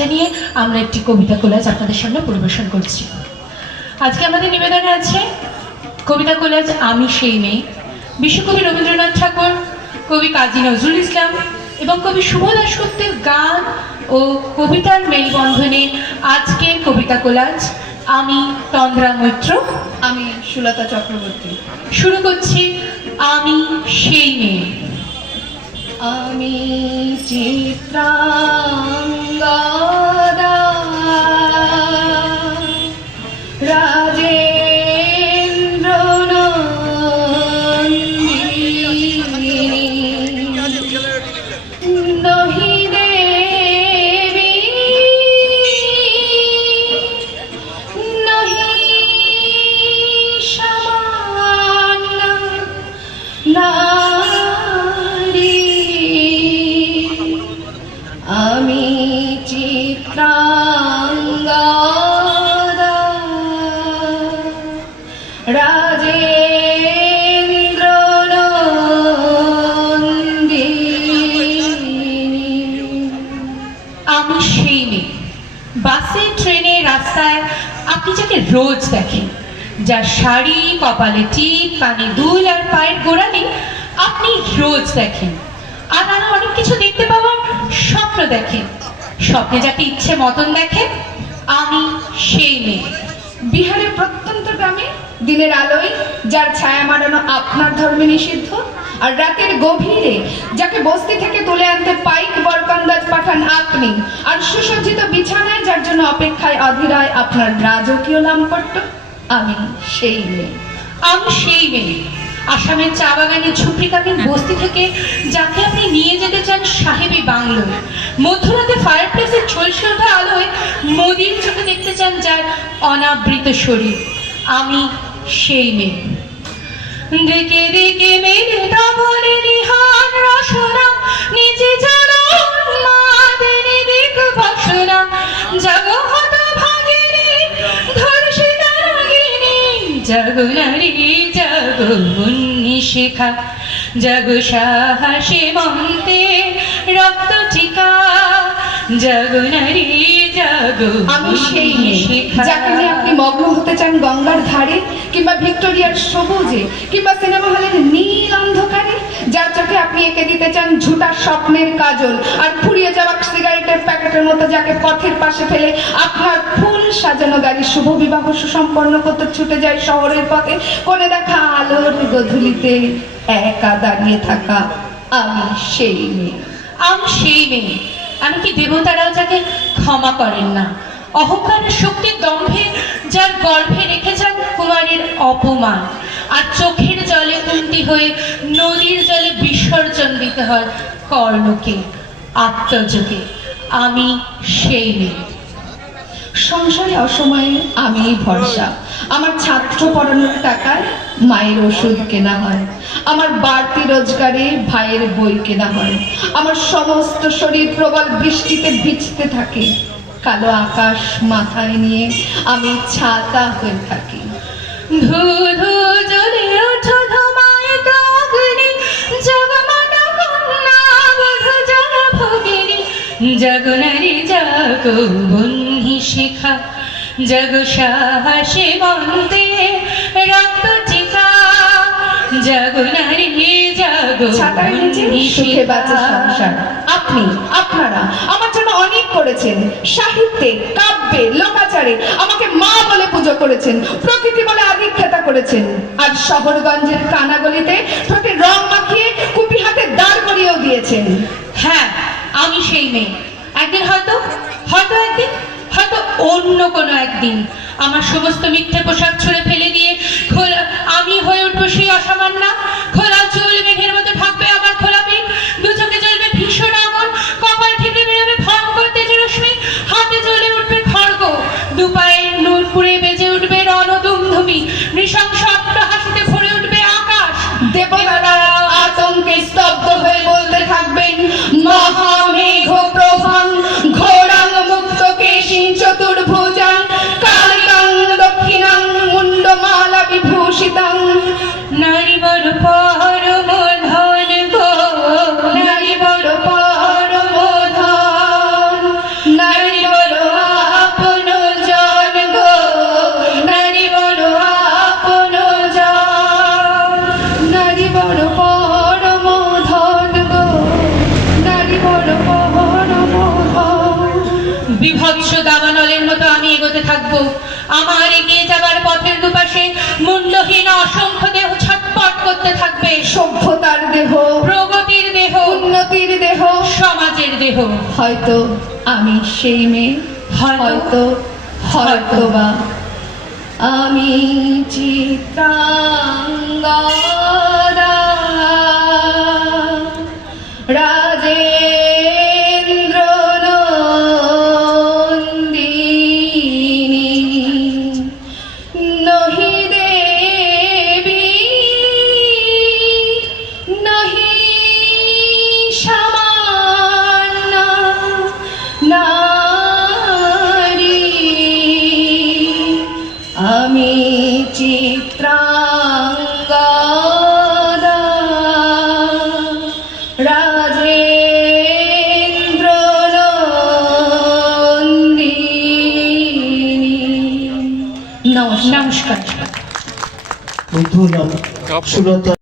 জানিয়ে আমরা একটি কবিতা কোলাজ আপনাদের সামনে পরিবেশন করছি। আজকে আমাদের নিবেদনে আছে কবিতা কোলাজ আমি সেই মেয়ে, বিশ্বকবি রবীন্দ্রনাথ ঠাকুর, কবি কাজী নজরুল ইসলাম এবং কবি শুভ দাশগুপ্তের গান ও কবিতার মেলবন্ধনে আজকের কবিতা কোলাজ। আমি তন্দ্রা মৈত্র, আমি সুলতা চক্রবর্তী। শুরু করছি আমি সেই মেয়ে। আমি চিত্রাঙ্গদা রাজেন্দ্র নহি দেবী নহি সামান্য নারী, আমি চিত্রাঙ্গদা রাজেন্দ্র আমি সেই মেয়ে। বাসে, ট্রেনে, রাস্তায় আপনি যাকে রোজ দেখেন, যার শাড়ি, কপালে টিপ, কানে দুল আর পায়ের গোড়ালি আপনি রোজ দেখেন, আর আরো অনেক কিছু দেখতে পাওয়ার স্বপ্ন দেখেন। স্বপ্নে যাকে ইচ্ছে মতন দেখেন, আমি সেই মেয়ে। বিহারের প্রত্যন্ত গ্রামে দিনের আলোয় যার ছায়া মারানো আপনার ধর্মে নিষিদ্ধ, আর রাতের গভীরে যাকে বস্তি থেকে তুলে আনতে পাইক বরকন্দাজ পাঠান আপনি, আর সুসজ্জিত বিছানায় যার জন্য অপেক্ষায় অধীরায় আপনার রাজকীয় লামপট্ট, আমি সেই মেয়ে। আমি সেই মেয়ে। আসামের চা বাগানের ঝুপড়িকালীন বস্তি থেকে যাকে আপনি নিয়ে যেতে চান সাহেবী বাংলোয়, মধ্যরাতে ফায়ার প্লেসের ঝলসে ওঠা আলোয় মোদির চোখে দেখতে চান যার অনাবৃত শরীর, আমি সেই মেয়ে। দিকে দিকে মেরে তবলে নিহান রসনা, নিচে চলো মাদের দিক বসনা, জাগো হত ভাগিনী ধর্ষিতা রাগিনী, জাগো নারী জাগো মুন্নি শিখা, জাগো সাহসী মন্তে রক্ত টিকা, জাগো নারী জাগো। আমি সেই মেয়ে যাকে নিয়ে আপনি মগ্ন হতে চান গঙ্গার ধারে, কিংবা ভিক্টোরিয়ার সবুজে, কিংবা সিনেমা হলের নীল অন্ধকারে, যার চোখে আপনি এঁকে দিতে চান ঝুটা স্বপ্নের কাজল, আর ফুরিয়ে যাওয়া সিগারেটের প্যাকেটের মতো যাকে পথের পাশে ফেলে আপনার ফুল সাজানো গাড়ি শুভ বিবাহ সুসম্পন্ন করতে ছুটে যায় শহরের পথে, কোণে দেখা আলোর গধূলিতে একা দাঁড়িয়ে থাকা, আমি সেই মেয়ে। আমি সেই মেয়ে। এমনকি দেবতারাও যাকে ক্ষমা করেন না, অহংকারের শক্তির দম্ভে যার গর্ভে রেখে যান কুমারের অপমান, আর চোখের জলে কুন্তি হয়ে নদীর জলে বিসর্জন দিতে হয় কর্ণকে, আত্মযোগে, আমি সেই মেয়ে। সংসারে অসময়ে আমি ভরসা, আমার ছাত্র পড়ানোর টাকায় মায়ের ওষুধ কেনা হয়, আমার বাড়তি রোজগারে ভাইয়ের বই কেনা হয়, আমার সমস্ত শরীর প্রবল বৃষ্টিতে ভিজতে থাকে, কালো আকাশ মাথায় নিয়ে আমি ছাতা হয়ে থাকি। ধু ধু জ্বলে ওঠো ধুমায়িত অগ্নি, জগমাতা কন্যা বধূ জগভোগিনী, জাগো নারী জাগো বন্ধি শিখা, জাগো সাহসী মন্তে রক্ত টিকা, জাগো নারী জাগো। ছাতার নিচে সুখে বাঁচে সংসার। আপনি, আপনারা আমার জন্য অনেক করেছেন, সাহিত্যে, কাব্যে, লোকাচারে আমাকে মা বলে পুজো করেছেন, প্রকৃতি বলে আদিক্ষেতা করেছেন, আর শহরগঞ্জের কানাগলিতে ঠোঁটে রং মাখিয়ে কুপি হাতে দাঁড় করিয়েও দিয়েছেন। হ্যাঁ, আমি সেই মেয়ে। একদিন হয়তো একদিন হয়তো অন্য কোনো একদিন আমার সমস্ত মিথ্যে পোশাক ছুঁড়ে ফেলে দিয়ে খোলা আমি হয়ে উঠবো সেই অসামান্য। খোলা চুল মেঘের মতো ঢাকবে আমার খোলা পিঠ, দু চোখে জ্বলবে ভীষণ আগুন, কপাল ঠিকরে বেরোবে ভয়ঙ্কর তেজরশ্মি, হাতে জ্বলে উঠবে খড়গ, দুপায়ে নূরপুরে বেজে উঠবে রণদুমধুমি, নৃশংস হাসিতে ভরে উঠবে আকাশ। দেবতারা আতঙ্কে স্তব্ধ হয়ে বলতে থাকবেন, মহামেঘ প্রভাং ঘোরাং মুক্ত কেশিং চতুর্ভুজাং কালিকাং দক্ষিণাং মুন্ডমালা বিভূষিতাং। নারী বড় বিভৎস দাবানলের মতো আমি এগোতে থাকবো। আমার এগিয়ে যাবার পথের দুপাশে মুন্ডহীন অসংখ্য দেহ ছটপট করতে থাকবে। সভ্যতার দেহ, প্রগতির দেহ, উন্নতির দেহ, সমাজের দেহ। হয়তো আমি সেই মেয়ে, হয়তো হয়তোবা আমি চিত্রাঙ্গদা রাজেন্দ্র নন্দিনী নহি দেবী নহি সামান্য নারী আমি চিত্রাঙ্গদা রাজেন্দ্র নন্দিনী। নমস্কার। বন্ধু সুরতা